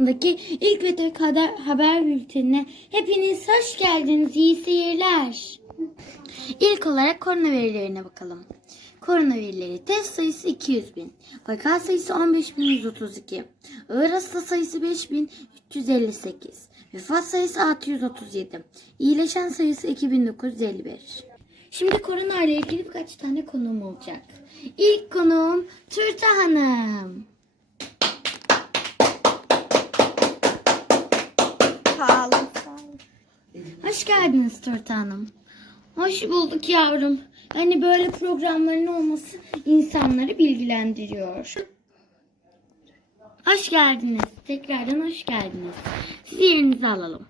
Daki ilk ve tek haber, bültenine hepiniz hoş geldiniz. İyi seyirler. İlk olarak korona verilerine bakalım. Korona verileri test sayısı 200 bin. Vaka sayısı 15.132. Ağır hasta sayısı 5358. Vefat sayısı 637. İyileşen sayısı 2951. Şimdi korona ile ilgili birkaç tane konuğum olacak. İlk konuğum Turta Hanım. Hoş geldiniz Turta Hanım. Hoş bulduk yavrum. Hani böyle programların olması insanları bilgilendiriyor. Hoş geldiniz. Tekrardan hoş geldiniz. Sizi yerinize alalım.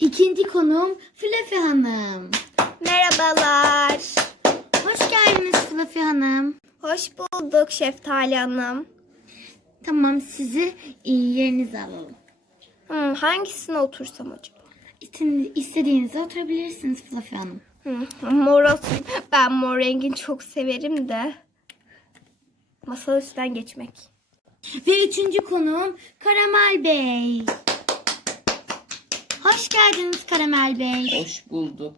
İkinci konuğum Fluffy Hanım. Merhabalar. Hoş geldiniz Fluffy Hanım. Hoş bulduk Şeftali Hanım. Tamam sizi yerinize alalım. Hmm, hangisine otursam acaba? İstediğiniz- İstediğinize oturabilirsiniz Fluffy Hanım. Hmm, mor oturayım. Ben mor rengini çok severim de. Masa üstten geçmek. Ve üçüncü konuğum Karamel Bey. Hoş geldiniz Karamel Bey. Hoş bulduk.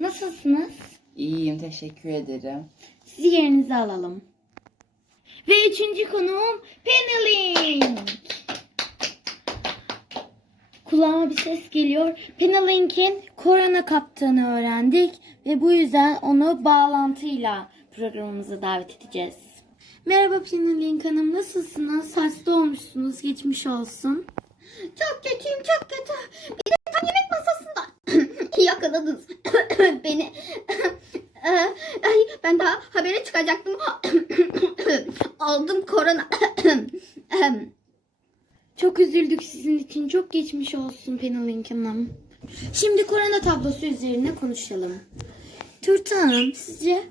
Nasılsınız? İyiyim, teşekkür ederim. Sizi yerinize alalım. Ve üçüncü konuğum Penelink. Kulağıma bir ses geliyor. Penelink'in korona kaptığını öğrendik ve bu yüzden onu bağlantıyla programımıza davet edeceğiz. Merhaba Penelink Hanım, nasılsınız? Hasta olmuşsunuz, geçmiş olsun. Çok kötüyüm çok kötü. Bir de tam yemek masasında yakaladınız beni. Ay, ben daha habere çıkacaktım. Aldım korona. Çok üzüldük sizin için. Çok geçmiş olsun Penelink Hanım. Şimdi korona tablosu üzerine konuşalım. Turta Hanım sizce?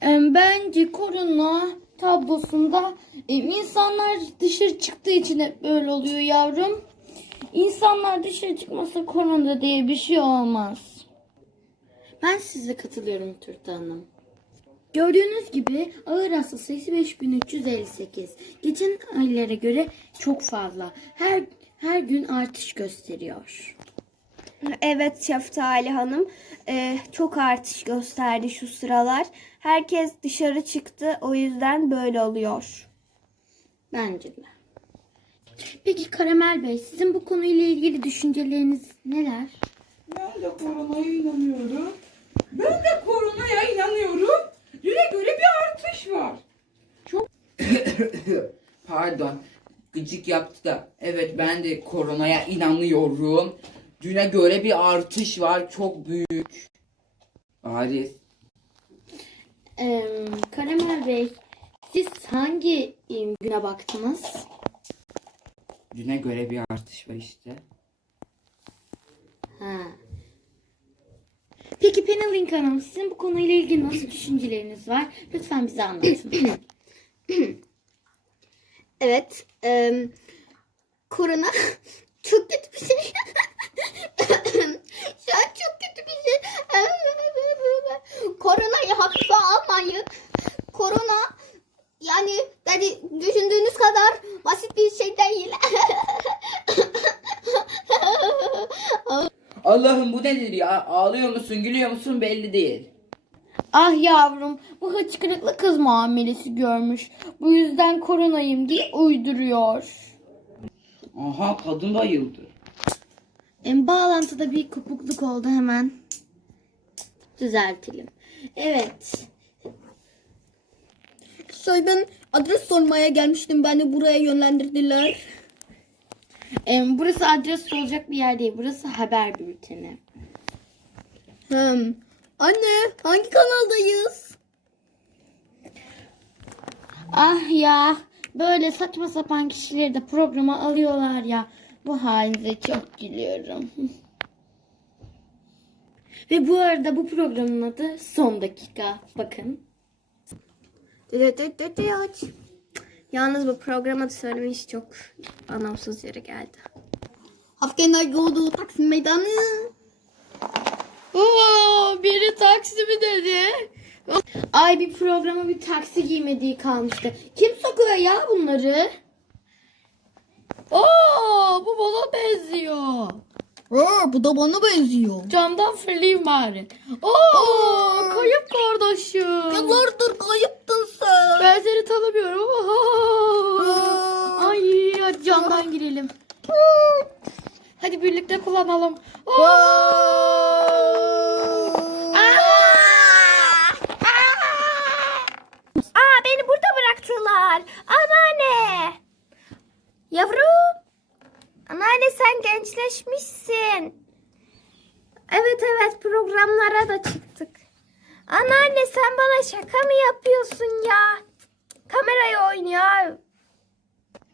Em, Bence korona tablosunda em, insanlar dışarı çıktığı için hep böyle oluyor yavrum. İnsanlar dışarı çıkmasa korona diye bir şey olmaz. Ben size katılıyorum Turta Hanım. Gördüğünüz gibi ağır hasta sayısı 5358. Geçen aylara göre çok fazla. Her her gün artış gösteriyor. Evet Şeftali Hanım. Ee, çok artış gösterdi şu sıralar. Herkes dışarı çıktı. O yüzden böyle oluyor. Bence de. Peki Karamel Bey, sizin bu konuyla ilgili düşünceleriniz neler? Ben de koronaya inanıyorum. Ben de koronaya inanıyorum. Düne göre bir artış var. Pardon, gıcık yaptı da. Evet, ben de koronaya inanıyorum. Düne göre bir artış var, çok büyük. Bariz. Ee, Karamel Bey, siz hangi güne baktınız? Düne göre bir artış var işte. Ha. Peki Penelink Hanım, sizin bu konuyla ilgili nasıl düşünceleriniz var? Lütfen bize anlatın. evet. em, korona çok kötü bir şey. Şu an çok kötü bir şey. Koronayı hafife almayın. Korona yani dedi düşündüğünüz kadar basit bir şey değil. Allah'ım bu nedir ya? Ağlıyor musun, gülüyor musun belli değil. ah yavrum, bu hıçkırıklı kız muamelesi görmüş. Bu yüzden koronayım diye uyduruyor. Aha, kadın bayıldı. En bağlantıda bir kopukluk oldu hemen. Düzeltelim. Evet. Şey ben adres sormaya gelmiştim. Beni buraya yönlendirdiler. Em, burası adres olacak bir yer değil. Burası haber bülteni. Hmm. Anne hangi kanaldayız? Ah ya. Böyle saçma sapan kişileri de programa alıyorlar ya. Bu halinize çok gülüyorum. Ve bu arada bu programın adı Son Dakika. Bakın. Yalnız bu programa da söylemiş çok anlamsız yere geldi. Haftaya doğdu Taksim Meydanı. Oo, biri taksi mi dedi? Ay bir programa bir taksi giymediği kalmıştı. Kim sokuyor ya bunları? Oo, bu bana benziyor. Aa, bu da bana benziyor. Camdan fırlayayım bari. Oo, kayıp kardeşim. Yıllardır kayıptın sen. Ben seni tanımıyorum ama. Ay hadi camdan girelim. Hadi birlikte kullanalım. Aa beni burada bıraktılar. Anneanne. Yavrum. Anneanne sen gençleşmişsin. Programlara da çıktık. Anneanne sen bana şaka mı yapıyorsun ya? Kamerayı oynuyor.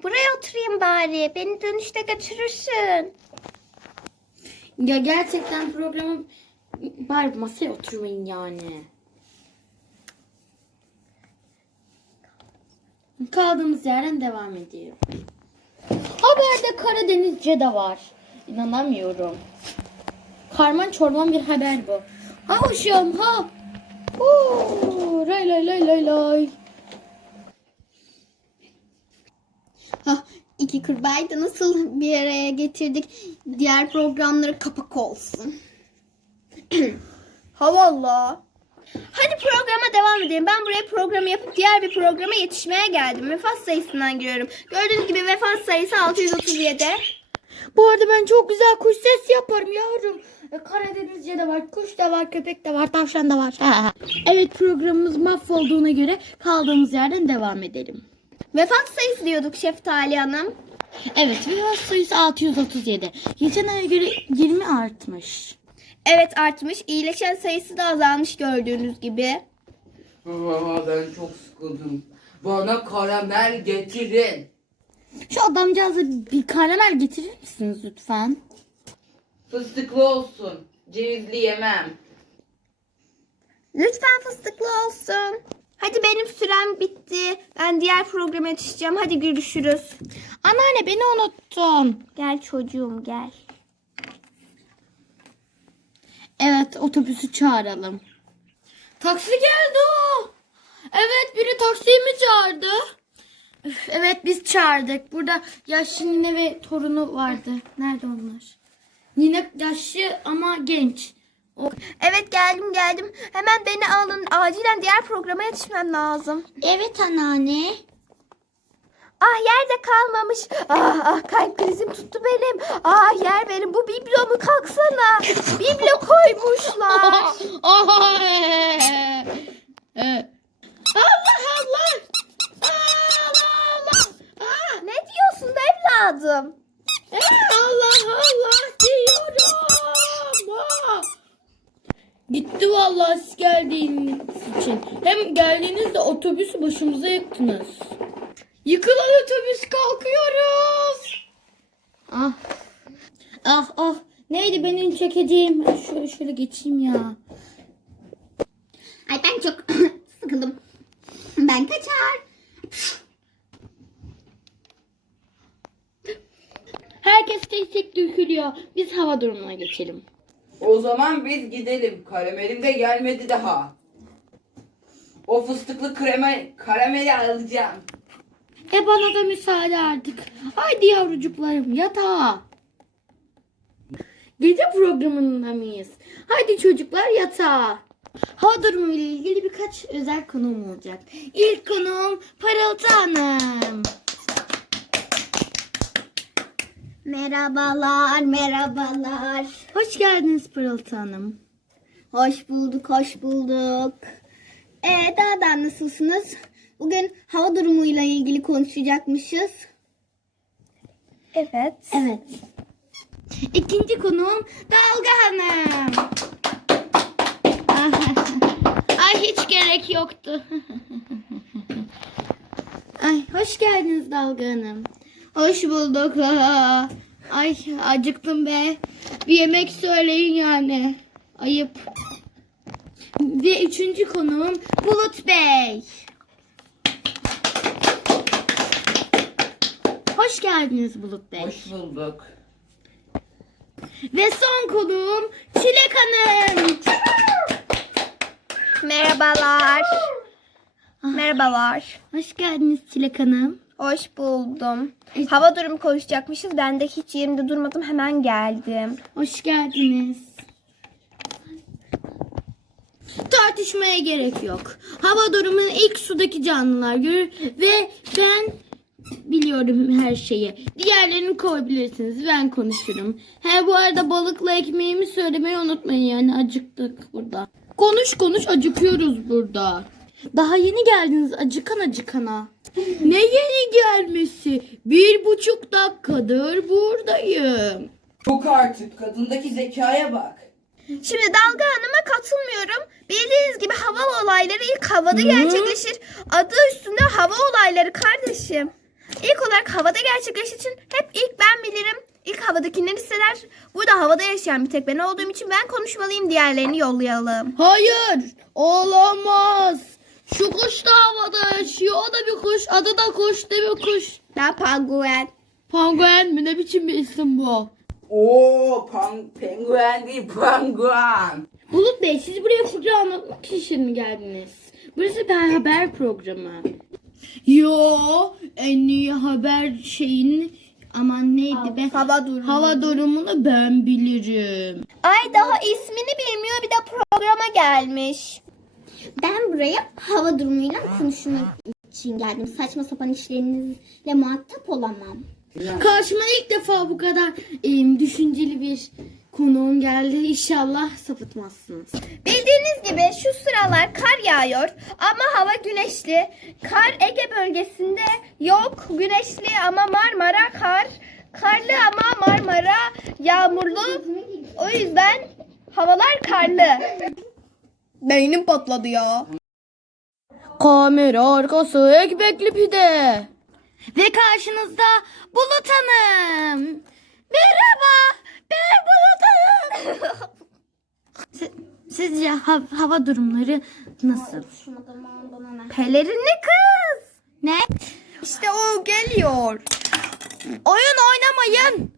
Buraya oturayım bari. Beni dönüşte götürürsün. Ya gerçekten programı bari masaya oturmayın yani. Kaldığımız yerden devam ediyorum. Haberde Karadenizce de var. İnanamıyorum. Karman çorman bir haber bu. Ha hoşum ha. Oo, lay lay lay lay lay. Hah, iki kurbağayı da nasıl bir araya getirdik. Diğer programlara kapak olsun. Ha valla. Hadi programa devam edelim. Ben buraya programı yapıp diğer bir programa yetişmeye geldim. Vefat sayısından giriyorum. Gördüğünüz gibi vefat sayısı 637. Bu arada ben çok güzel kuş sesi yaparım yavrum. E, Karadenizce de var, kuş da var, köpek de var, tavşan da var. evet programımız mahvolduğuna göre kaldığımız yerden devam edelim. Vefat sayısı diyorduk Şeftali Hanım. Evet vefat sayısı 637. Geçen aya göre 20 artmış. Evet artmış. İyileşen sayısı da azalmış gördüğünüz gibi. Aa, ben çok sıkıldım. Bana karamel getirin. Şu adamcağıza bir karamel getirir misiniz lütfen? Fıstıklı olsun. Cevizli yemem. Lütfen fıstıklı olsun. Hadi benim sürem bitti. Ben diğer programa yetişeceğim. Hadi görüşürüz. Anneanne beni unuttun. Gel çocuğum gel. Evet otobüsü çağıralım. Taksi geldi o. Evet biri taksiyi mi çağırdı? Üf, Evet biz çağırdık. Burada yaşlı nine ve torunu vardı. Nerede onlar? Nine yaşlı ama genç. O... Evet geldim geldim. Hemen beni alın. Acilen diğer programa yetişmem lazım. Evet anneanne. Ah yerde kalmamış. Ah, ah kalp krizim tuttu benim. Ah yer benim. Bu biblo mu kalksana. Biblo koymuşlar. Allah Allah. Allah Allah. Ah, ne diyorsun evladım? Allah Allah diyorum. Ah. Gitti vallahi siz geldiğiniz için. Hem geldiğinizde otobüsü başımıza yıktınız. Yıkılan otobüs kalkıyoruz. Ah. Ah ah. Neydi benim çekeceğim? Şöyle, şöyle geçeyim ya. Ay ben çok sıkıldım. Ben kaçar. Herkes tek tek dökülüyor. Biz hava durumuna geçelim. O zaman biz gidelim. Karamelim de gelmedi daha. O fıstıklı kreme, karameli alacağım. E bana da müsaade artık. Haydi yavrucuklarım yatağa. Gece programında mıyız? Haydi çocuklar yatağa. Hava durumu ile ilgili birkaç özel konuğum olacak. İlk konuğum Parıltı Hanım. Merhabalar, merhabalar. Hoş geldiniz Pırıltı Hanım. Hoş bulduk, hoş bulduk. Ee, daha da nasılsınız? Bugün hava durumuyla ilgili konuşacakmışız. Evet. Evet. İkinci konuğum Dalga Hanım. Ay hiç gerek yoktu. Ay hoş geldiniz Dalga Hanım. Hoş bulduk. Ay acıktım be. Bir yemek söyleyin yani. Ayıp. Ve üçüncü konuğum Bulut Bey. Hoş geldiniz Bulut Bey. Hoş bulduk. Ve son konuğum Çilek Hanım. Merhabalar. Merhabalar. Hoş geldiniz Çilek Hanım. Hoş buldum. Hava durumu konuşacakmışız. Ben de hiç yerimde durmadım. Hemen geldim. Hoş geldiniz. Tartışmaya gerek yok. Hava durumunu ilk sudaki canlılar görür ve ben biliyorum her şeyi. Diğerlerini koyabilirsiniz. Ben konuşurum. He bu arada balıkla ekmeğimi söylemeyi unutmayın yani acıktık burada. Konuş konuş acıkıyoruz burada. Daha yeni geldiniz acıkan acıkana. Ne yeni gelmesi? Bir buçuk dakikadır buradayım. Çok artık kadındaki zekaya bak. Şimdi Dalga Hanım'a katılmıyorum. Bildiğiniz gibi hava olayları ilk havada gerçekleşir. Adı üstünde hava olayları kardeşim. İlk olarak havada gerçekleşir için hep ilk ben bilirim. İlk havadakiler hisseder. Burada havada yaşayan bir tek ben olduğum için ben konuşmalıyım. Diğerlerini yollayalım. Hayır, olamaz. Şu kuş da havada yaşıyor. O da bir kuş. Adı da kuş değil mi kuş? Ben panguen. Panguen mi? Ne biçim bir isim bu? Oo, pan, penguen değil panguen. Bulut Bey siz buraya fıkra anlatmak için mi geldiniz? Burası bir haber programı. Yo, en iyi haber şeyin aman neydi be? Hava durumu. Hava durumunu ben bilirim. Ay daha ismini bilmiyor bir de programa gelmiş. Ben buraya hava durumuyla konuşmak için geldim. Saçma sapan işlerinizle muhatap olamam. Karşıma ilk defa bu kadar em, düşünceli bir konuğum geldi. İnşallah sapıtmazsınız. Bildiğiniz gibi şu sıralar kar yağıyor ama hava güneşli. Kar Ege bölgesinde yok. Güneşli ama Marmara kar. Karlı ama Marmara yağmurlu. O yüzden havalar karlı. Beynim patladı ya. Kamera arkası ekmekli pide. Ve karşınızda Bulut Hanım. Merhaba, ben Bulut Hanım. Si- Sizce ha- hava durumları nasıl? Pelerinli kız. Ne? İşte o geliyor. Oyun oynamayın.